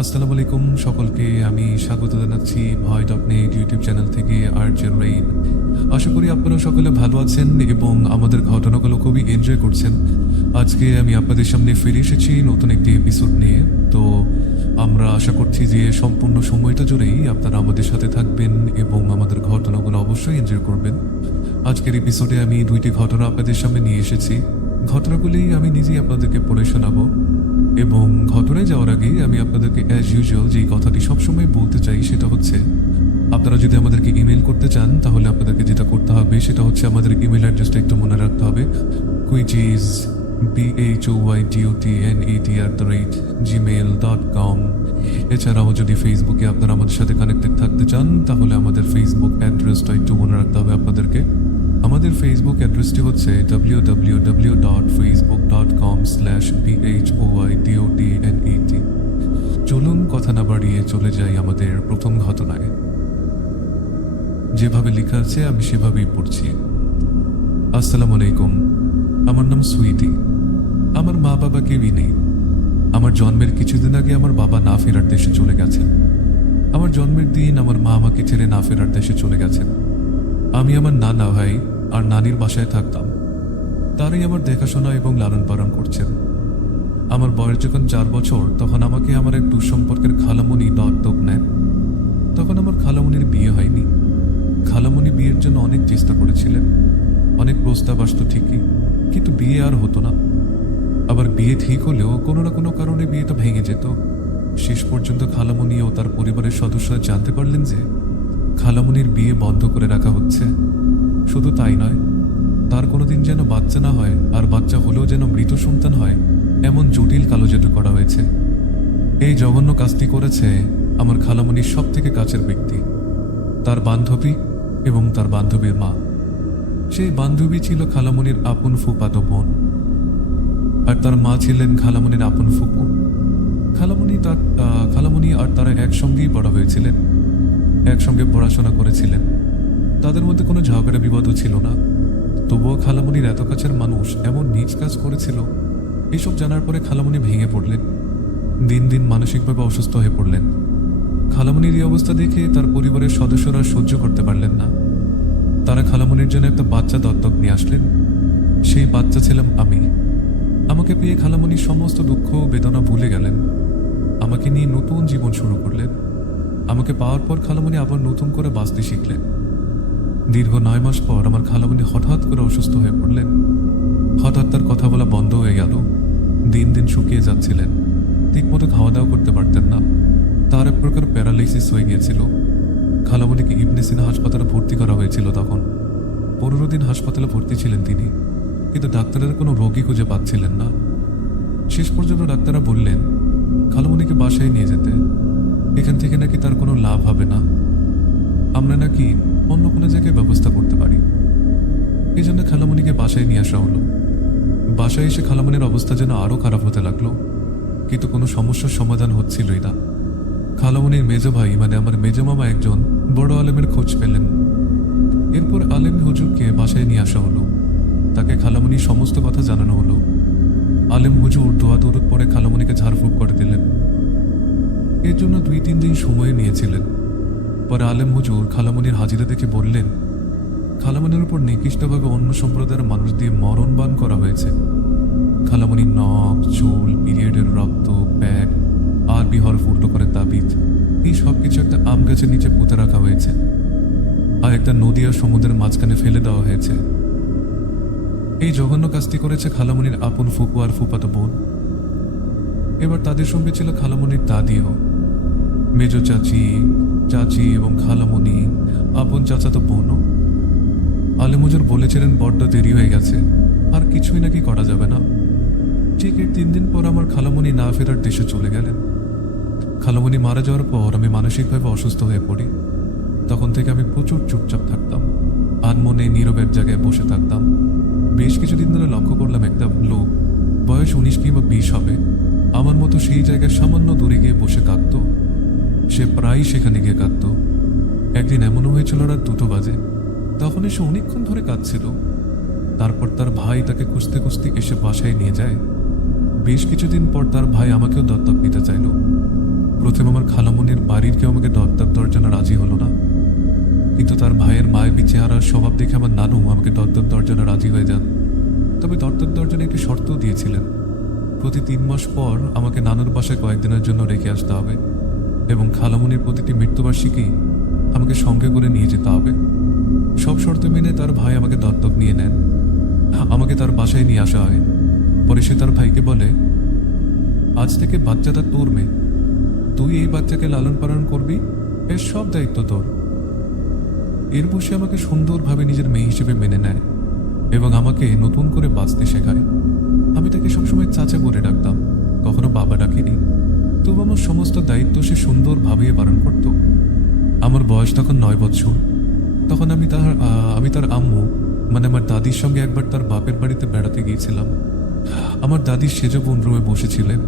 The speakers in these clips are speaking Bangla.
আসসালামু আলাইকুম সকলকে। আমি স্বাগত জানাচ্ছি ভয়.নেট ইউটিউব চ্যানেল থেকে আরজে রেইন। আশা করি আপনারা সকলে ভালো আছেন এবং আমাদের ঘটনাগুলো খুবই এনজয় করছেন। আজকে আমি আপনাদের সামনে ফিরে এসেছি নতুন একটি এপিসোড নিয়ে। তো আমরা আশা করছি যে সম্পূর্ণ সময়টা জুড়েই আপনারা আমাদের সাথে থাকবেন এবং আমাদের ঘটনাগুলো অবশ্যই এনজয় করবেন। আজকের এপিসোডে আমি দুইটি ঘটনা আপনাদের সামনে নিয়ে এসেছি। ঘটনাগুলি আমি নিজেই আপনাদেরকে পড়ে শোনাবো এবং ঘটনায় যাওয়ার আগে আমি আপনাদেরকে অ্যাজ ইউজুয়াল যেই কথাটি সবসময় বলতে চাই সেটা হচ্ছে, আপনারা যদি আমাদেরকে ইমেল করতে চান তাহলে আপনাদেরকে যেটা করতে হবে সেটা হচ্ছে আমাদের ইমেল অ্যাড্রেসটা একটু মনে রাখতে হবে, which is BHOYDOTNET@gmail.com। এছাড়াও যদি ফেসবুকে আপনারা আমাদের সাথে কানেক্টেড থাকতে চান তাহলে আমাদের ফেসবুক অ্যাড্রেসটা একটু মনে রাখতে হবে আপনাদেরকে। আমাদের ফেসবুক অ্যাড্রেসটি হচ্ছে www.facebook.com/BHOYDOTNET। চলুন কথা না বাড়িয়ে চলে যাই আমাদের প্রথম ঘটনায়। যেভাবে লেখা আছে আমি সেভাবেই পড়ছি। আসসালামু আলাইকুম। আমার নাম সুইটি। আমার মা বাবা কেউই নেই। আমার জন্মের কিছুদিন আগে আমার বাবা না ফেরার দেশে চলে গেছেন। আমার জন্মের দিন আমার মা আমাকে ছেড়ে না ফেরার দেশে চলে গেছেন। আমি আমার নানা ভাই আর নানির বাসায় থাকতাম। তারাই আমার দেখাশোনা এবং লালন পালন করছেন। আমার বয়স যখন 4 বছর তখন আমাকে আমার এক দুঃসম্পর্কের খালামণি দত্তক নেন। তখন আমার খালামণির বিয়ে হয়নি। খালামণি বিয়ের জন্য অনেক চেষ্টা করেছিলেন, অনেক প্রস্তাব আসতো ঠিকই, কিন্তু বিয়ে আর হতো না। আবার বিয়ে ঠিক হলেও কোনো না কোনো কারণে বিয়েটা ভেঙে যেত। শেষ পর্যন্ত খালামণি ও তার পরিবারের সদস্যরা জানতে পারলেন যে খালামণির বিয়ে বন্ধ করে রাখা হচ্ছে। শুধু তাই নয়, তার কোনোদিন যেন বাচ্চা না হয়, আর বাচ্চা হলেও যেন মৃত সন্তান হয়, এমন জটিল কালো জাদু করা হয়েছে। এই জঘন্য কাজটি করেছে আমার খালামণির সব থেকে কাছের ব্যক্তি, তার বান্ধবী এবং তার বান্ধবীর মা। সেই বান্ধবী ছিল খালামণির আপন ফুফাতো বোন, আর তার মা ছিলেন খালামণির আপন ফুপু। খালামণি আর তারা একসঙ্গেই বড় হয়েছিলেন, একসঙ্গে পড়াশোনা করেছিলেন। তাদের মধ্যে কোনো ঝগড়া বিবাদও ছিল না। তবুও খালামণির এত কাছের মানুষ এমন নীচ কাজ করেছিল, এসব জানার পরে খালামণি ভেঙে পড়লেন। দিন দিন মানসিকভাবে অসুস্থ হয়ে পড়লেন। খালামণির এই অবস্থা দেখে তার পরিবারের সদস্যরা সহ্য করতে পারলেন না। তারা খালামণির জন্য একটা বাচ্চা দত্তক নিয়ে আসলেন। সেই বাচ্চা ছিলাম আমি। আমাকে পেয়ে খালামণি সমস্ত দুঃখ বেদনা ভুলে গেলেন। আমাকে নিয়ে নতুন জীবন শুরু করলেন। আমাকে পাওয়ার পর খালামণি আবার নতুন করে বাঁচতে শিখলেন। দীর্ঘ 9 মাস পর আমার খালামণি হঠাৎ করে অসুস্থ হয়ে পড়লেন। হঠাৎ তার কথা বলা বন্ধ হয়ে গেল। দিন দিন শুকিয়ে যাচ্ছিলেন। ঠিকমতো খাওয়া দাওয়া করতে পারতেন না। তার এক প্রকার প্যারালাইসিস হয়ে গিয়েছিল। খালামণিকে ইবনে সিনা হাসপাতালে ভর্তি করা হয়েছিল। তখন 15 দিন হাসপাতালে ভর্তি ছিলেন তিনি, কিন্তু ডাক্তারের কোনো রোগী খুঁজে পাচ্ছিলেন না। শেষ পর্যন্ত ডাক্তাররা বললেন খালামণিকে বাসায় নিয়ে যেতে। এখান থেকে নাকি তার কোনো লাভ হবে না, আমরা নাকি অন্য কোনো জায়গায় ব্যবস্থা করতে পারি। এই জন্য খালামণিকে বাসায় নিয়ে আসা হলো। বাসায় এসে খালামণির অবস্থা যেন আরও খারাপ হতে লাগলো, কিন্তু কোনো সমস্যার সমাধান হচ্ছিলই না। খালামণির মেজ ভাই মানে আমার মেজ মামা একজন বড় আলেমের খোঁজ পেলেন। এরপর আলেম হুজুরকে বাসায় নিয়ে আসা হলো। তাকে খালামণির সমস্ত কথা জানানো হলো। আলেম হুজুর দোয়া দরুদ পরে খালামণিকে ঝাড়ফুঁক করে দিলেন। এর জন্য 2-3 দিন সময় নিয়েছিলেন। পরে আলেম হুজুর খালামণির হাজিরা দেখে বললেন খালামণির উপর নিকৃষ্টভাবে অন্য সম্প্রদায়ের মানুষ দিয়ে মরণবান করা হয়েছে। খালামণির নখ, চুল, পিরিয়ডের রক্ত, প্যাড, আরবি হরফ উল্টো করে তাবিজ, এই সব কিছু একটা আম গাছের নিচে পুঁতে রাখা হয়েছে, আর একটা নদী আর সমুদ্রের মাঝখানে ফেলে দেওয়া হয়েছে। এই জঘন্য কাজটি করেছে খালামণির আপন ফুপু আর ফুপাতো বোন। এবার তাদের সঙ্গে ছিল খালামণির দাদিও, মেজ চাচি, চাচি এবং খালামণি, আপন চাচাতো বোনও। আলেম হুজুর বলেছিলেন বড্ড দেরি হয়ে গেছে, আর কিছুই নাকি করা যাবে না। ঠিক এর 3 দিন পর আমার খালামণি না ফেরার দেশে চলে গেলেন। খালামণি মারা যাওয়ার পর আমি মানসিকভাবে অসুস্থ হয়ে পড়ি। তখন থেকে আমি প্রচুর চুপচাপ থাকতাম, আনমনে নীরব এক জায়গায় বসে থাকতাম। বেশ কিছুদিন ধরে লক্ষ্য করলাম একটা লোক, বয়স 19 কিংবা 20 হবে, আমার মতো সেই জায়গায় সামান্য দূরে গিয়ে বসে কাঁদত। সে প্রায়ই সেখানে গিয়ে কাঁদত। একদিন এমনও হয়েছিল রাত 2টো বাজে। তখন এসে অনেকক্ষণ ধরে কাঁদছিল। তারপর তার ভাই তাকে খুঁজতে খুঁজতে এসে বাসায় নিয়ে যায়। বেশ কিছুদিন পর তার ভাই আমাকেও দত্তক নিতে চাইল। স্বভাব দেখে আমার নানু আমাকে দত্তক দর্জনে রাজি হয়ে যান। তবে দত্তক দর্জনে একটি শর্তও দিয়েছিলেন, প্রতি 3 মাস পর আমাকে নানুর বাসায় কয়েকদিনের জন্য রেখে আসতে হবে এবং খালামুনির প্রতিটি মৃত্যুবার্ষিকী আমাকে সঙ্গে করে নিয়ে যেতে হবে। সব শর্ত মেনে তার ভাই আমাকে দত্তক নিয়ে নেন। আমাকে তার বাসায় নিয়ে আসা হয়। পরে সে তার ভাইকে বলে, আজ থেকে বাচ্চাটা তোর মেয়ে, তুই এই বাচ্চাকে লালন পালন করবি, এর সব দায়িত্ব তোর। এরপর সে আমাকে সুন্দরভাবে নিজের মেয়ে হিসেবে মেনে নেয় এবং আমাকে নতুন করে বাঁচতে শেখায়। আমি তাকে সবসময় চাচা বলে ডাকতাম, কখনো বাবা ডাকিনি। তবু আমার সমস্ত দায়িত্ব সে সুন্দরভাবে পালন করত। আমার বয়স তখন 9 বছর। তখন আমি তার আম্মু মানে আমার দাদির সঙ্গে একবার তার বাপের বাড়িতে বেড়াতে গিয়েছিলাম। আমার দাদির সেজ বোন রুমে বসেছিলেন,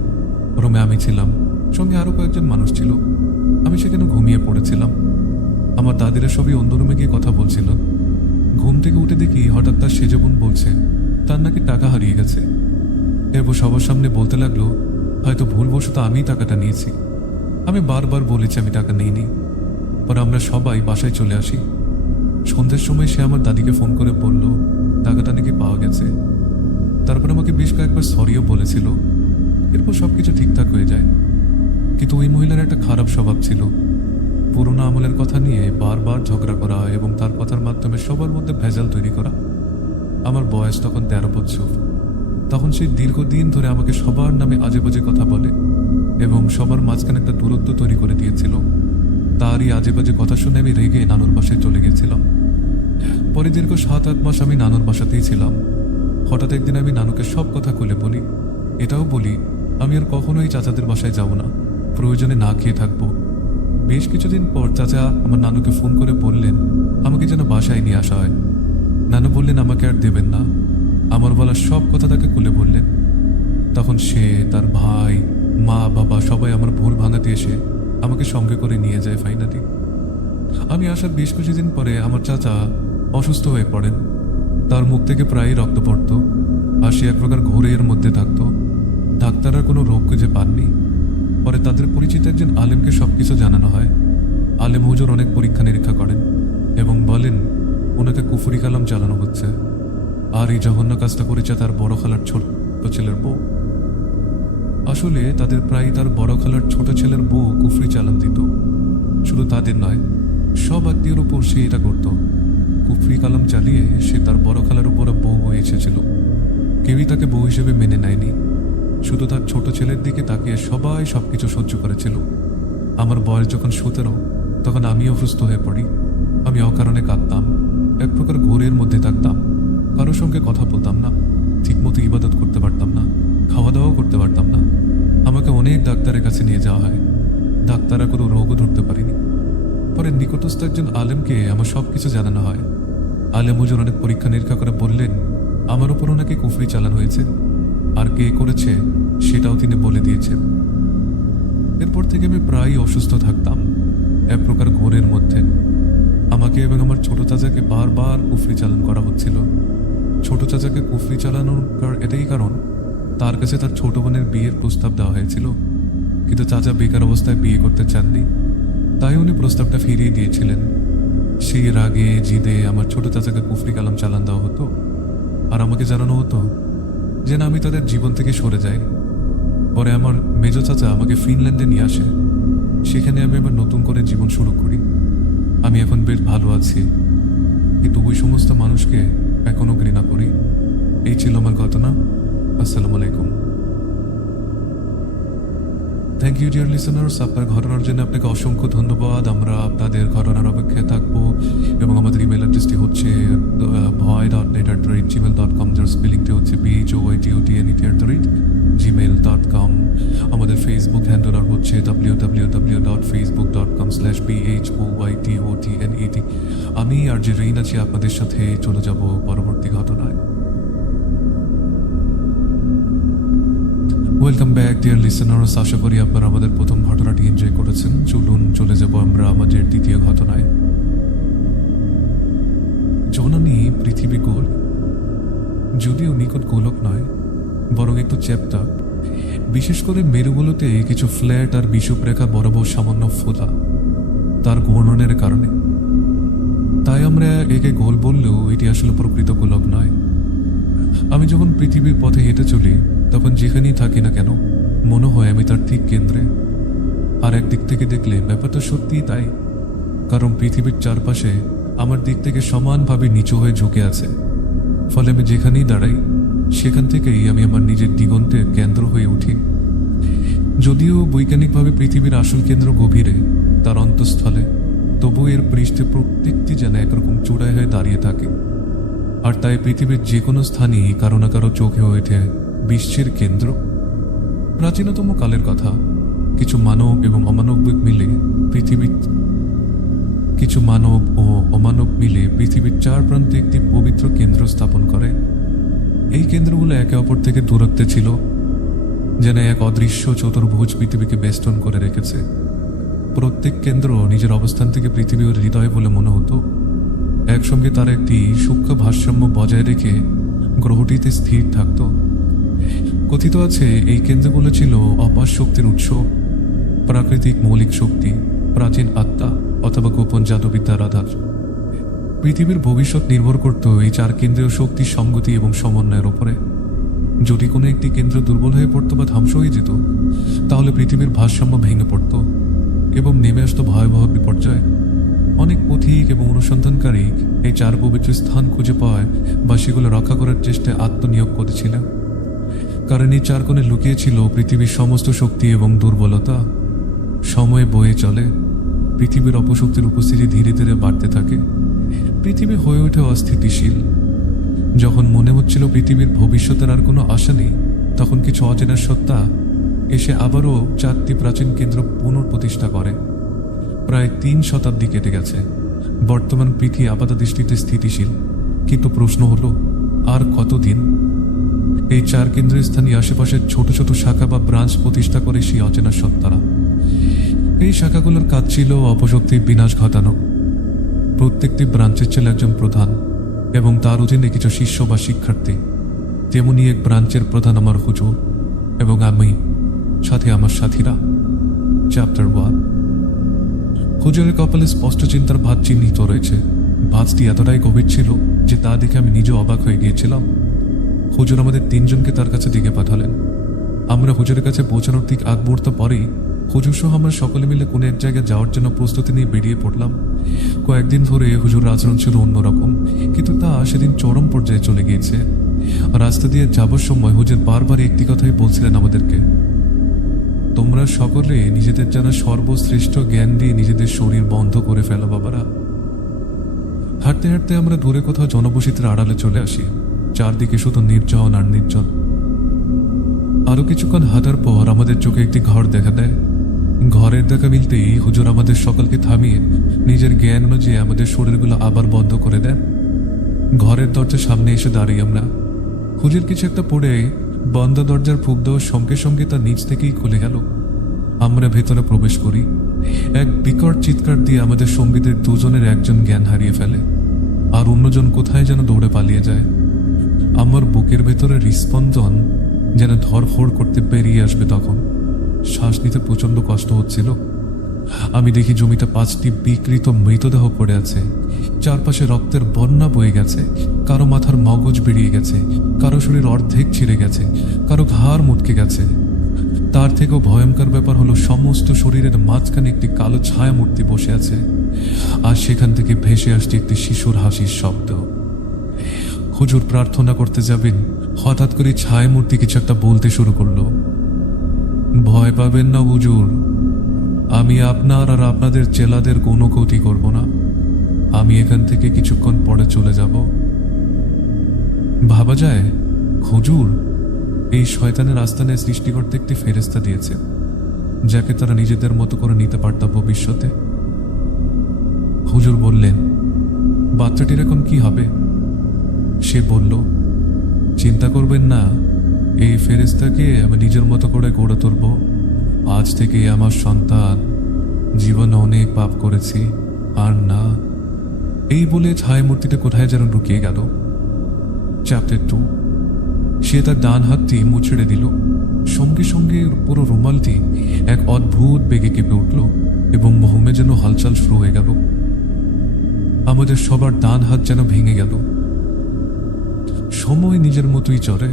রুমে আমি ছিলাম, সঙ্গে আরো কয়েকজন মানুষ ছিল। আমি সেখানে ঘুমিয়ে পড়েছিলাম। আমার দাদিরা সবই অন্য রুমে গিয়ে কথা বলছিল। ঘুম থেকে উঠে দেখি হঠাৎ তার সেজ বোন বলছে তার নাকি টাকা হারিয়ে গেছে। এরপর সবার সামনে বলতে লাগলো, হয়তো ভুলবশত আমিই টাকাটা নিয়েছি। আমি বারবার বলেছি আমি টাকা নিইনি। পরে আমরা সবাই বাসায় চলে আসি। সন্ধ্যের সময় সে আমার দাদিকে ফোন করে বলল টাকাটা নাকি পাওয়া গেছে। তারপর আমাকে বেশ কয়েকবার সরিও বলেছিল। এরপর সবকিছু ঠিকঠাক হয়ে যায়। কিন্তু ওই মহিলার একটা খারাপ স্বভাব ছিল, পুরোনো আমলের কথা নিয়ে বারবার ঝগড়া করা এবং তার কথার মাধ্যমে সবার মধ্যে ভেজাল তৈরি করা। আমার বয়স তখন 13 বছর। তখন সে দীর্ঘদিন ধরে আমাকে সবার নামে আজে বাজে কথা বলে এবং সবার মাঝখানে একটা দূরত্ব তৈরি করে দিয়েছিল। তারই আজে বাজে কথা শুনে আমি রেগে নানুর বাসায় চলে গেছিলাম। পরে দীর্ঘ 7-8 মাস আমি নানুর বাসাতেই ছিলাম। হঠাৎ একদিন আমি নানুকে সব কথা খুলে বলি, এটাও বলি আমি আর কখনোই চাচাদের বাসায় যাব না, প্রয়োজনে না খেয়ে থাকবো। বেশ কিছুদিন পর চাচা আমার নানুকে ফোন করে বললেন আমাকে যেন বাসায় নিয়ে আসা হয়। নানু বললেন আমাকে আর দেবেন না। আমার বলা সব কথা তাকে খুলে বললেন। তখন সে, তার ভাই, মা, বাবা সবাই আমার ভুল ভাঙাতে এসে আমাকে সঙ্গে করে নিয়ে যায়। ফাইনালি আমি আসার বেশ কিছুদিন পরে আমার চাচা অসুস্থ হয়ে পড়েন। তার মুখ থেকে প্রায়ই রক্ত পড়ত আর সে এক প্রকার ঘোরের মধ্যে থাকত। ডাক্তাররা কোনো রোগ খুঁজে পাননি। পরে তাদের পরিচিত একজন আলেমকে সবকিছু জানানো হয়। আলেম হুজুর অনেক পরীক্ষা নিরীক্ষা করেন এবং বলেন ওনাকে কুফরি কালাম চালানো হচ্ছে। আর এই জঘন্য কাজটা করেছে তার বড় খালার ছোট ছেলের বউ। আসলে তাদের প্রায় তার বড় খালার ছোট ছেলের বউ কুফরি চালান দিত। শুধু তাদের নয়, সব আত্মীয়র উপর সে এটা করত। কুফরি কালাম চালিয়ে সে তার বড় খালার উপর বউ হয়ে এসেছিল। কেউই তাকে বউ হিসেবে মেনে নেয়নি। শুধু তার ছোট ছেলের দিকে তাকিয়ে সবাই সবকিছু সহ্য করেছিল। আমার বয়স যখন 17, তখন আমি অসুস্থ হয়ে পড়ি। আমি অকারণে কাঁদতাম, এক প্রকার ঘোরের মধ্যে থাকতাম। কারোর সঙ্গে কথা বলতাম না, ঠিকমতো ইবাদত করতে পারতাম না, খাওয়া দাওয়াও করতে পারতাম না। আমাকে অনেক ডাক্তারের কাছে নিয়ে যাওয়া হয়, ডাক্তাররা কোনো রোগও ধরতে পারেনি। পরে নিকটস্থ একজন আলেমকে আমার সবকিছু জানানো হয়। আলেম হুজুর অনেক পরীক্ষা নিরীক্ষা করে বললেন আমার উপরও নাকি কুফরি চালান হয়েছে, আর কে করেছে সেটাও তিনি বলে দিয়েছেন। এরপর থেকে আমি প্রায়ই অসুস্থ থাকতাম, এক প্রকার ঘোরের মধ্যে। আমাকে এবং আমার ছোট চাচাকে বারবার কুফরি চালান করা হচ্ছিল। ছোট চাচাকে কুফরি চালানোর এটাই কারণ তার কাছে তার ছোট বোনের বিয়ের প্রস্তাব দেওয়া হয়েছিল, কিন্তু চাচা বেকার অবস্থায় বিয়ে করতে চাননি, তাই উনি প্রস্তাবটা ফিরিয়ে দিয়েছিলেন। সেই রাগে জিদে আমার ছোট চাচাকে কুফরি কালাম চালান দেওয়া হতো আর আমাকে জানানো হতো যেন আমি তাদের জীবন থেকে সরে যাই। পরে আমার মেজো চাচা আমাকে ফিনল্যান্ডে নিয়ে আসে। সেখানে আমি আবার নতুন করে জীবন শুরু করি। আমি এখন বেশ ভালো আছি, কিন্তু ওই সমস্ত মানুষকে এখনো ঘৃণা করি। এই ছিল আমার ঘটনা। আসসালামু আলাইকুম। থ্যাংক ইউ ডিয়ার লিসেনার্স, আপনার ঘটনার জন্য আপনাকে অসংখ্য ধন্যবাদ। আমরা আপনাদের ঘটনার অপেক্ষায় থাকবো এবং আমাদের ইমেল অ্যাড্রেসটি হচ্ছে bhoy.net@gmail.com, যার স্পেলিংটি হচ্ছে BHOYTOTNET@gmail.com। আমাদের ফেসবুক হ্যান্ডেল হচ্ছে www.facebook.com/BHOYTOTNET। আমি আর যে রেইন আছি আপনাদের সাথে চলে যাব পরবর্তী ঘটনায়। ওয়েলকাম ব্যাক ডিয়ার লিসেনার্স, আশা করি আপনারা আমাদের প্রথম ঘটনাটি এনজয় করেছেন। চলুন চলে যাব আমরা আমাদের দ্বিতীয় ঘটনায়। জননী পৃথিবী গোল, যদিও নিকট গোলক নয়, বরং একটু চ্যাপ্টা। বিশেষ করে মেরুগুলোতে কিছু ফ্ল্যাট আর বিষুব রেখা বরাবর সামান্য ফোলা, তার ঘূর্ণনের কারণে। তাই আমরা একে গোল বললেও এটি আসলে প্রকৃত গোলক নয়। আমি যখন পৃথিবীর পথে হেঁটে চলি, তখন যেখানেই থাকি না কেন মনে হয় আমি তার ঠিক কেন্দ্রে। আর একদিক থেকে দেখলে ব্যাপারটা সত্যিই তাই, কারণ পৃথিবীর চারপাশে আমার দিক থেকে সমানভাবে নিচু হয়ে ঝুঁকে আছে। ফলে আমি যেখানেই দাঁড়াই সেখান থেকেই আমি আমার নিজের দিগন্তের কেন্দ্র হয়ে উঠি। যদিও বৈজ্ঞানিকভাবে পৃথিবীর আসল কেন্দ্র গভীরে, তার অন্তঃস্থলে, তবু এর পৃষ্ঠে প্রত্যেকটি যেন একরকম চূড়ায় হয়ে দাঁড়িয়ে থাকে। আর তাই পৃথিবীর যে কোনো স্থানই কারো না কারো চোখে হয়ে ওঠে বিশ্বের কেন্দ্র। প্রাচীনতম কালের কথা, কিছু মানব এবং অমানবিক মিলে পৃথিবীর চার প্রান্তে একটি পবিত্র কেন্দ্র স্থাপন করে। এই কেন্দ্রগুলো একে অপর থেকে দূরত্বে ছিল, যেন এক অদৃশ্য চতুর্ভুজ পৃথিবীকে বেষ্টন করে রেখেছে। প্রত্যেক কেন্দ্র নিজের অবস্থান থেকে পৃথিবীর হৃদয় বলে মনে হতো। একসঙ্গে তারা একটি সূক্ষ্ম ভারসাম্য বজায় রেখে গ্রহটিতে স্থির থাকত। কথিত আছে এই কেন্দ্রগুলো ছিল অপার শক্তির উৎস, প্রাকৃতিক মৌলিক শক্তি, প্রাচীন আত্মা অথবা গোপন জাদুবিদ্যার আধার। পৃথিবীর ভবিষ্যৎ নির্ভর করত এই চার কেন্দ্রীয় শক্তির সঙ্গতি এবং সমন্বয়ের উপরে। যদি কোনো একটি কেন্দ্র দুর্বল হয়ে পড়তো বা ধ্বংস হয়ে যেত, তাহলে পৃথিবীর ভারসাম্য ভেঙে পড়ত এবং নেমে আসতো ভয়াবহ বিপর্যয়। অনেক পথিক এবং অনুসন্ধানকারী এই চার পবিত্র স্থান খুঁজে পাওয়ায় বা সেগুলো রক্ষা করার চেষ্টায় আত্মনিয়োগ করেছিল, কারণ এই চার কোণে লুকিয়ে ছিল পৃথিবীর সমস্ত শক্তি এবং দুর্বলতা। সময় বয়ে চলে, পৃথিবীর অপশক্তির উপস্থিতি ধীরে ধীরে বাড়তে থাকে। পৃথিবী হয়ে ওঠে অস্থিতিশীল। যখন মনে হচ্ছিল পৃথিবীর ভবিষ্যতের আর কোনো আশা নেই, তখন কিছু অচেনা সত্তা এসে আবারও চারটি প্রাচীন কেন্দ্র পুনঃপ্রতিষ্ঠা করে। প্রায় 3 শতাব্দী কেটে গেছে। বর্তমান পৃথিবী আপাতদৃষ্টিতে স্থিতিশীল, কিন্তু প্রশ্ন হলো আর কতদিন? এই চার কেন্দ্রের স্থানীয় আশেপাশের ছোট ছোট শাখা বা ব্রাঞ্চ প্রতিষ্ঠা করে সেই অচেনা সত্তারা। এই শাখাগুলোর কাজ ছিল অপশক্তির বিনাশ ঘটানো। প্রত্যেকটি ব্রাঞ্চের ছিল একজন প্রধান এবং তার অধীনে কিছু শিষ্য বা শিক্ষার্থী। তেমনি এক ব্রাঞ্চের প্রধান আমার হুজুর এবং আমি, সাথে আমার সাথীরা। চ্যাপ্টার 1। হুজুরের কপালে স্পষ্ট চিন্তার ভাঁজ চিহ্নিত রয়েছে। ভাঁজটি এতটাই গভীর ছিল যে তা দেখে আমি নিজে অবাক হয়ে গিয়েছিলাম। হুজুর আমাদের 3 জনকে তার কাছে ডেকে পাঠালেন। আমরা হুজুরের কাছে পৌঁছানোর ঠিক আগ মুহূর্ত পরেই হুজুর সহ আমরা সকলে মিলে কোনো এক জায়গায় যাওয়ার জন্য প্রস্তুতি নিয়ে বেরিয়ে পড়লাম। কয়েকদিন ধরে হুজুর আচরণ ছিল অন্যরকম, কিন্তু তা সেদিন চরম পর্যায়ে চলে গিয়েছে। রাস্তা দিয়ে যাবার সময় হুজুর বারবার একটি কথাই বলছিলেন আমাদেরকে, তোমরা সকলে নিজেদের জানা সর্বশ্রেষ্ঠ জ্ঞান দিয়ে নিজেদের শরীর বন্ধ করে ফেলো বাবারা। হাঁটতে হাঁটতে আমরা দূরে কোথাও জনবসতির আড়ালে চলে আসি। চারদিকে শুধু নির্জন আর নির্জন। আরো কিছুক্ষণ হাঁটার পর আমাদের চোখে একটি ঘর দেখা দেয়। ঘরের দেখা মিলতেই হুজুর আমাদের সকলকে থামিয়ে নিজের জ্ঞান অনুযায়ী আমাদের শরীরগুলো আবার বন্ধ করে দেন। ঘরের দরজার সামনে এসে দাঁড়িয়ে আমরা। হুজুর কিছু একটা পড়ে বন্ধ দরজার ফুঁক দেওয়ার সঙ্গে সঙ্গে তা নিচ থেকেই খুলে গেল। আমরা ভেতরে প্রবেশ করি। এক বিকট চিৎকার দিয়ে আমাদের সঙ্গীদের দুজনের একজন জ্ঞান হারিয়ে ফেলে, আর অন্যজন কোথায় যেন দৌড়ে পালিয়ে যায়। আমার বুকের ভেতরে হৃস্পন্দন যেন ধরফড় করতে বেরিয়ে আসবে। তখন শ্বাস নিতে প্রচন্ড কষ্ট হচ্ছিল। আমি দেখি জমিতে 5টি বিকৃত মৃতদেহ পড়ে আছে। চারপাশে রক্তের বন্যা বয়ে গেছে। কারো মাথার মগজ বেরিয়ে গেছে, কারো শরীর অর্ধেক ছিঁড়ে গেছে, কারো ঘাড় মুটকে গেছে। তার থেকেও ভয়ঙ্কর ব্যাপার হলো সমস্ত শরীরের মাঝখানে একটি কালো ছায়া মূর্তি বসে আছে, আর সেখান থেকে ভেসে আসছে একটি শিশুর হাসির শব্দ। হুজুর প্রার্থনা করতে যাবেন, হঠাৎ করে ছায়া মূর্তি কিছু একটা বলতে শুরু করলো। ভয় পাবেন না হুজুর, আমি আপনার আর আপনাদের চেলাদের কোনো ক্ষতি করব না। আমি এখান থেকে কিছুক্ষণ পরে চলে যাব। ভাবা যায় হুজুর এই শয়তানের আস্তানে সৃষ্টিকর্তা একটি ফেরেশতা দিয়েছে, যাকে তারা নিজেদের মতো করে নিতে পারত ভবিষ্যতে। হুজুর বললেন, বাচ্চাটির এখন কি হবে? সে বলল, চিন্তা করবেন না, এই ফেরেশতাকে আমি নিজের মতো করে গড়ে তুলব। আজ থেকে আমার সন্তান। জীবনে অনেক পাপ করেছি, আর না। এই বলে ছায়া মূর্তিটা কোথায় যেন ঢুকিয়ে গেল। চ্যাপ্টার 2। সে তার ডান হাতটি মুছড়ে দিল। সঙ্গে সঙ্গে পুরো রুমালটি এক অদ্ভুত বেগে কেঁপে উঠল এবং মোহমে যেন হালচাল শুরু হয়ে গেল। আমাদের সবার ডান হাত যেন ভেঙে গেল। সময় নিজের মতোই চলে।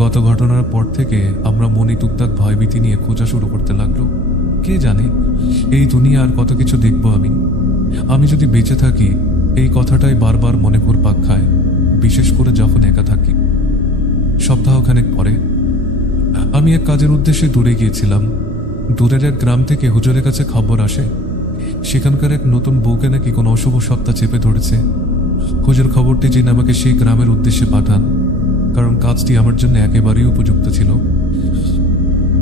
গত ঘটনার পর থেকে আমরা মনে টুকটাক ভয়ভীতি নিয়ে খোঁজা শুরু করতে লাগলো। কে জানে এই দুনিয়া আর কত কিছু দেখব। আমি যদি বেঁচে থাকি এই কথাটাই বারবার মনে ঘুরপাক খায়, বিশেষ করে যখন একা থাকি। সপ্তাহখানেক পরে আমি এক কাজের উদ্দেশ্যে দূরে গিয়েছিলাম। দূরের এক গ্রাম থেকে হুজুরের কাছে খবর আসে সেখানকার এক নতুন বউকে নাকি কোনো অশুভ সত্তা চেপে ধরেছে। হুজুর খবরটি জেনে আমাকে সেই গ্রামের উদ্দেশ্যে পাঠান, কারণ কাজটি আমার জন্য একেবারেই উপযুক্ত ছিল।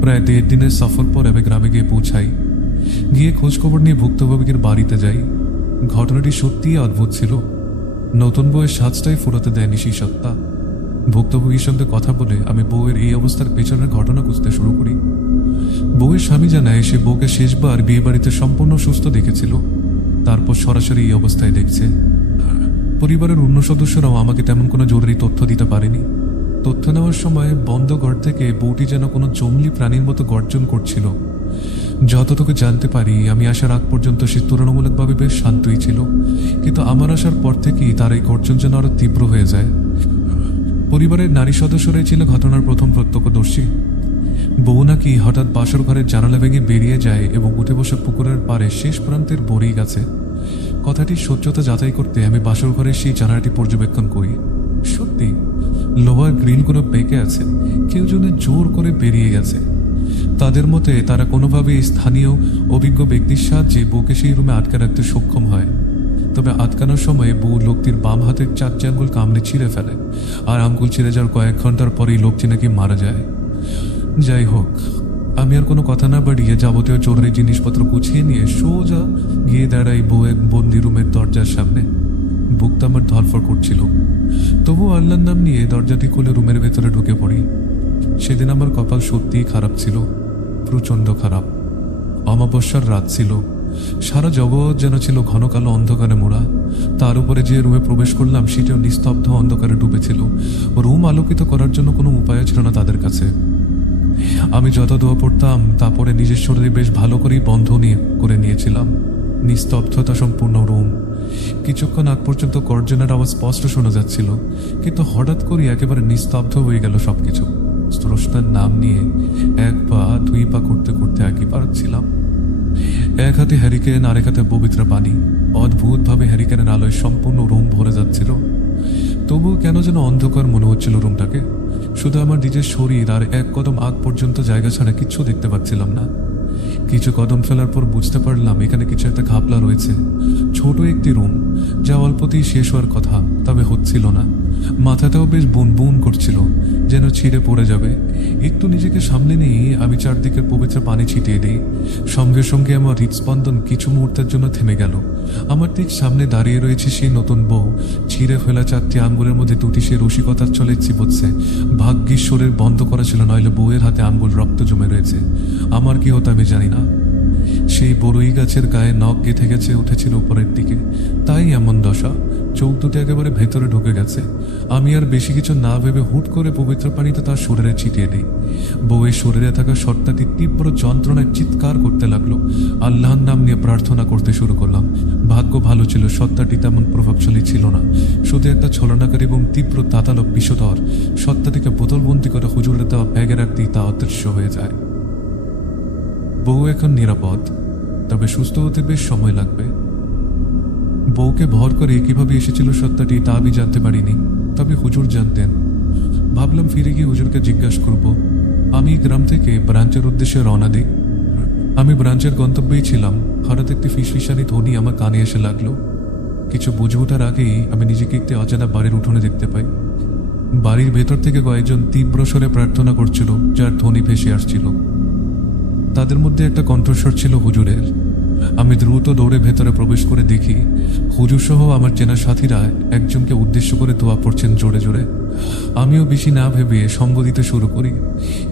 প্রায় 1.5 দিনের সফর পর আমি গ্রামে গিয়ে পৌঁছাই। গিয়ে খোঁজখবর নিয়ে ভুক্তভোগীর বাড়িতে যাই। ঘটনাটি সত্যিই অদ্ভুত ছিল। নতুন বউয়ের সাজটাই ফুরাতে দেয়নি সেই সত্তা। ভুক্তভোগীর সঙ্গে কথা বলে আমি বউয়ের এই অবস্থার পেছনের ঘটনা খুঁজতে শুরু করি। বউয়ের স্বামী জানায় সে বউকে শেষবার বিয়ে বাড়িতে সম্পূর্ণ সুস্থ দেখেছিল, তারপর সরাসরি এই অবস্থায় দেখছে। পরিবারের অন্য সদস্যরাও আমাকে তেমন কোনো জরুরি তথ্য দিতে পারেনি। তথ্য নেওয়ার সময় বন্ধ ঘর থেকে বউটি যেন কোনো জংলি প্রাণীর মতো গর্জন করছিল। যতটুকু জানতে পারি আমি আসার আগ পর্যন্ত সে তুলনামূলকভাবে বেশ শান্তই ছিল, কিন্তু আমার আসার পর থেকেই তার এই গর্জন যেন আরো তীব্র হয়ে যায়। পরিবারের নারী সদস্যরাই ছিল ঘটনার প্রথম প্রত্যক্ষদর্শী। বউ নাকি হঠাৎ বাসর ঘরের জানালা ভেঙে বেরিয়ে যায় এবং উঠে বসে পুকুরের পাড়ে শেষ প্রান্তের বড়ি গাছে। কথাটির সত্যতা যাচাই করতে আমি বাসর ঘরের সেই জানালাটি পর্যবেক্ষণ করি। সত্যি লোহার গ্রিলগুলো বেঁকে আছে, কেউ যেন জোর করে বেরিয়ে গেছে। তাদের মতে তারা কোনোভাবেই স্থানীয় অভিজ্ঞ ব্যক্তির সাহায্যে বউকে সেই রুমে আটকে রাখতে সক্ষম হয়। তবে আটকানোর সময় বউ লোকটির বাম হাতের 4 আঙ্গুল কামড়ে ছিঁড়ে ফেলে, আর আঙ্গুল ছিঁড়ে যাওয়ার কয়েক ঘন্টার পরেই লোকটি নাকি মারা যায়। যাই হোক, আমি আর কোনো কথা না বাড়িয়ে যাবতীয় জরুরি জিনিসপত্র গুছিয়ে নিয়ে সোজা গিয়ে দাঁড়াই বউয়ের বন্দি রুমের দরজার সামনে। বুকটা আমার ধরফর করছিল, তবু আল্লাহর নাম নিয়ে দরজাটি খুলে রুমের ভেতরে ঢুকে পড়ি। সেদিন আমার কপাল সত্যিই খারাপ ছিল, প্রচণ্ড খারাপ। অমাবস্যার রাত ছিল, সারা জগৎ যেন ছিল ঘন কালো অন্ধকারে মোড়া। তার উপরে যে রুমে প্রবেশ করলাম সেটাও নিস্তব্ধ অন্ধকারে ডুবেছিল। রুম আলোকিত করার জন্য কোনো উপায় ছিল না তাদের কাছে। আমি যত দোয়া পড়তাম তারপরে নিজের শরীরে বেশ ভালো করেই বন্ধ করে নিয়েছিলাম। নিস্তব্ধতা সম্পূর্ণ রুম। কিছুক্ষণ আগ পর্যন্ত গর্জনের আওয়াজ স্পষ্ট শোনা যাচ্ছিল, কিন্তু হঠাৎ করে একেবারে নিস্তব্ধ হয়ে গেল সবকিছু। স্রষ্টার নাম নিয়ে 1 পা 2 পা করতে করতে একই পারছিলাম। এক হাতে হ্যারিকেন, আরেক হাতে পবিত্র পানি। অদ্ভুতভাবে হ্যারিকেনের আলোয় সম্পূর্ণ রুম ভরে যাচ্ছিল। তবুও কেন যেন অন্ধকার মনে হচ্ছিল রুমটাকে। শুধু আমার নিজের শরীর আর 1 কদম আগ পর্যন্ত জায়গা ছাড়া কিচ্ছু দেখতে পাচ্ছিলাম না। কিছু কদম ফেলার পর বুঝতে পারলাম এখানে কিছু একটা ঘাপলা রয়েছে। ছোট একটি রুম, যা অল্পতেই শেষ হওয়ার কথা, তবে হচ্ছিল না। মাথাটাও বেশ বুন বুন করছিল, যেন ছিঁড়ে পড়ে যাবে। একটু নিজেকে সামলে নিয়ে আমি চারদিকের পবিত্র পানি ছিটিয়ে দিই। সঙ্গে সঙ্গে আমার হৃদস্পন্দন কিছু মুহূর্তের জন্য থেমে গেল। আমার ঠিক সামনে দাঁড়িয়ে রয়েছে সেই নতুন বউ। ছিঁড়ে ফেলা 4টি আঙ্গুলের মধ্যে 2টি সে রসিকতার চলে চিবোচ্ছে। ভাগ্যিশ্বরের বন্ধ করা ছিল, নইলে বউয়ের হাতে আঙ্গুল রক্ত জমে রয়েছে। আমার কি হতো আমি জানি না। সেই বড়ই গাছের গায়ে নখ গেঁথে গেছে, উঠেছিল উপরের দিকে, তাই এমন দশা। চোখ দুটো একেবারে ভেতরে ঢুকে গেছে। আমি আর বেশি কিছু না ভেবে হুট করে পবিত্র পানিতে তার শরীরে ছিটিয়ে দিই। বউয়ের শরীরে থাকা সত্তাটি তীব্র যন্ত্রণায় চিৎকার করতে লাগলো। আল্লাহর নাম নিয়ে প্রার্থনা করতে শুরু করলাম। ভাগ্য ভালো ছিল, সত্তাটি তেমন প্রভাবশালী ছিল না। শুধু একটা ছলনাকারী এবং তীব্র দাঁতালো বিষধর সত্তাটিকে বোতলবন্দি করে হুজুরের দেওয়া ব্যাগে রাখতেই তা অদৃশ্য হয়ে যায়। বউ এখন নিরাপদ, তবে সুস্থ হতে বেশ সময় লাগবে। বউকে ভর করে কিভাবে এসেছিল সত্তাটি তা আমি জানতে পারিনি, তবে হুজুর জানতেন। ভাবলাম ফিরে গিয়ে হুজুরকে জিজ্ঞাসা করব। আমি গ্রাম থেকে ব্রাঞ্চের উদ্দেশ্যে রওনা দিই। আমি ব্রাঞ্চের গন্তব্যেই ছিলাম, হঠাৎ একটি ফিসফিসানি ধ্বনি আমার কানে এসে লাগলো। কিছু বুঝে ওঠার আগেই আমি নিজেকে একটি অজানা বাড়ির উঠোনে দেখতে পাই। বাড়ির ভেতর থেকে কয়েকজন তীব্র স্বরে প্রার্থনা করছিল, যার ধ্বনি ভেসে আসছিল। তাদের মধ্যে একটা কণ্ঠস্বর ছিল হুজুরের। আমি দ্রুত দৌড়ে ভেতরে প্রবেশ করে দেখি হুজুর সহ আমার চেনা সাথীরা একজনকে উদ্দেশ্য করে দোয়া পড়ছেন জোরে জোরে। আমিও বেশি না ভেবে সঙ্গ দিতে শুরু করি।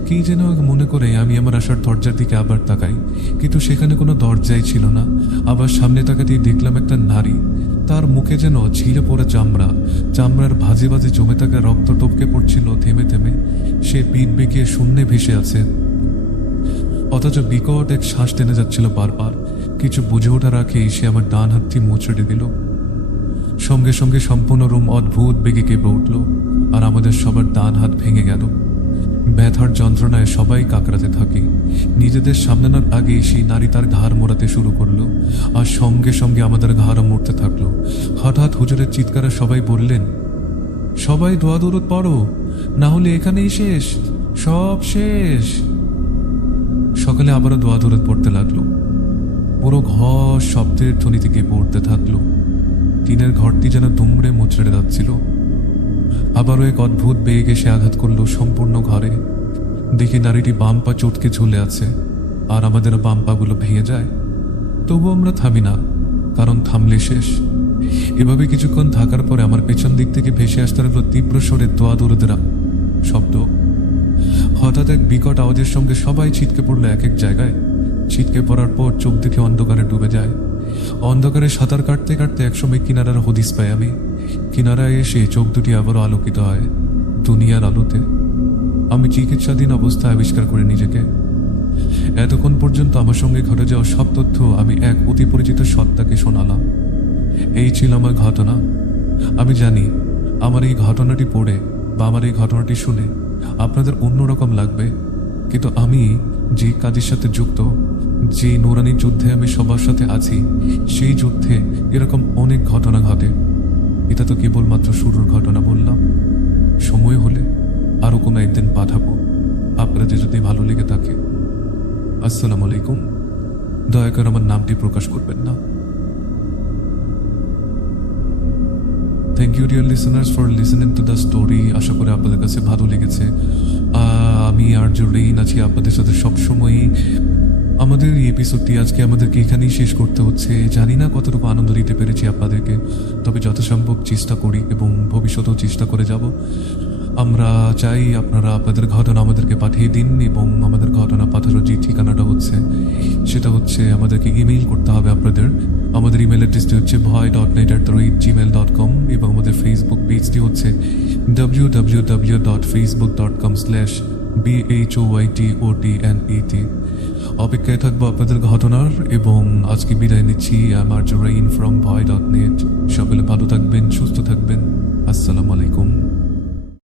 কি যেন মনে করে আমি আমার আসার দরজার দিকে আবার তাকাই, কিন্তু সেখানে কোনো দরজাই ছিল না। আবার সামনে তাকাতেই দেখলাম একটা নারী। তার মুখে যেন ছিঁড়ে পড়ে চামড়ার ভাজে ভাজে জমে থাকা রক্ত টপকে পড়ছিল থেমে থেমে। সে পিঠ বেঁকিয়ে শূন্যে ভেসে আছে, অথচ বিকট এক শ্বাস টেনে যাচ্ছিল বারবার। কিছু বুঝে ওঠার আগেই সে আমার ডান হাতটি মুচড়ে দিল। সঙ্গে সঙ্গে সম্পূর্ণ রুম অদ্ভুত বেগে কেঁপে উঠল, আর আমাদের সবার ডান হাত ভেঙে গেল। ব্যথার যন্ত্রণায় সবাই কাকড়াতে থাকি। নিজেদের সামলানোর আগে সেই নারী তার ঘাড় মোড়াতে শুরু করলো, আর সঙ্গে সঙ্গে আমাদের ঘাড়ও মরতে থাকলো। হঠাৎ হুজুরের চিৎকারে সবাই বললেন, সবাই দোয়া দরুদ পড়ো, না হলে এখানেই শেষ, সব শেষ। সকালে আবারও দোয়া দরুদ পড়তে লাগলো। পুরো ঘর শব্দের ধ্বনিতে কেঁপে উঠতে থাকলো। টিনের ঘরটি যেন দুমড়ে মুচড়ে যাচ্ছিল। আবারও এক অদ্ভুত বেগ এসে আঘাত করলো সম্পূর্ণ ঘরে। দেখি নারীটি বাম পা চটকে ঝুলে আছে, আর আমাদের বাম পাগুলো ভেঙে যায়। তবু আমরা থামি না, কারণ থামলে শেষ। এভাবে কিছুক্ষণ থাকার পরে আমার পেছন দিক থেকে ভেসে আসতে লাগলো তীব্র স্বরের দোয়া দরুদেরা শব্দ। হঠাৎ এক বিকট আওয়াজের সঙ্গে সবাই ছিটকে পড়লো এক এক জায়গায়। ছিটকে পড়ার পর চোখ দুটি অন্ধকারে ডুবে যায়। অন্ধকারে সাঁতার কাটতে কাটতে একসময় কিনারার হদিস পাই আমি। কিনারায় এসে চোখ দুটি আবারও আলোকিত হয় দুনিয়ার আলোতে। আমি চিকিৎসাধীন অবস্থায় আবিষ্কার করি নিজেকে। এতক্ষণ পর্যন্ত আমার সঙ্গে ঘটে যাওয়া সব তথ্য আমি এক অতি পরিচিত সত্তাকে শোনালাম। এই ছিল আমার ঘটনা। আমি জানি আমার এই ঘটনাটি পড়ে বা আমার এই ঘটনাটি শুনে আপনাদের অন্যরকম লাগবে, কিন্তু আমি যে কাজের সাথে যুক্ত, যে নূরানি যুদ্ধে আমি সবার সাথে আছি, সেই যুদ্ধে এরকম অনেক ঘটনা ঘটে। এটা তো কেবলমাত্র শুরুর ঘটনা বললাম। সময় হলে আরও কোনো একদিন পাঠাবো, আপনাদের যদি ভালো লেগে থাকে। আসসালামু আলাইকুম। দয়া করে আমার নামটি প্রকাশ করবেন না। Thank you dear listeners for listening to the story. আশা করি আপনাদের কাছে ভালো লেগেছে। আমি আর জুড়েইন আছি আপনাদের সাথে সবসময়ই। আমাদের এই এপিসোডটি আজকে আমাদেরকে এখানেই শেষ করতে হচ্ছে। জানি না কতটুকু আনন্দ দিতে পেরেছি আপনাদেরকে, তবে যথাসম্ভব চেষ্টা করি এবং ভবিষ্যতেও চেষ্টা করে যাব। আমরা চাই আপনারা আপনাদের ঘটনা আমাদেরকে পাঠিয়ে দিন, এবং আমাদের ঘটনা পাঠানোর যে ঠিকানাটা হচ্ছে সেটা হচ্ছে আমাদেরকে ইমেইল করতে হবে আপনাদের। আমাদের ইমেল অ্যাড্রেসটি হচ্ছে bhoy.net@gmail.com, এবং আমাদের ফেসবুক পেজটি হচ্ছে www.facebook.com/BHOYTOTNET। অপেক্ষায় থাকবো আপনাদের ঘটনার, এবং আজকে বিদায় নিচ্ছি। আমার জুরাইন ফ্রম ভয়.net। সকলে ভালো থাকবেন, সুস্থ থাকবেন। আসসালামু আলাইকুম।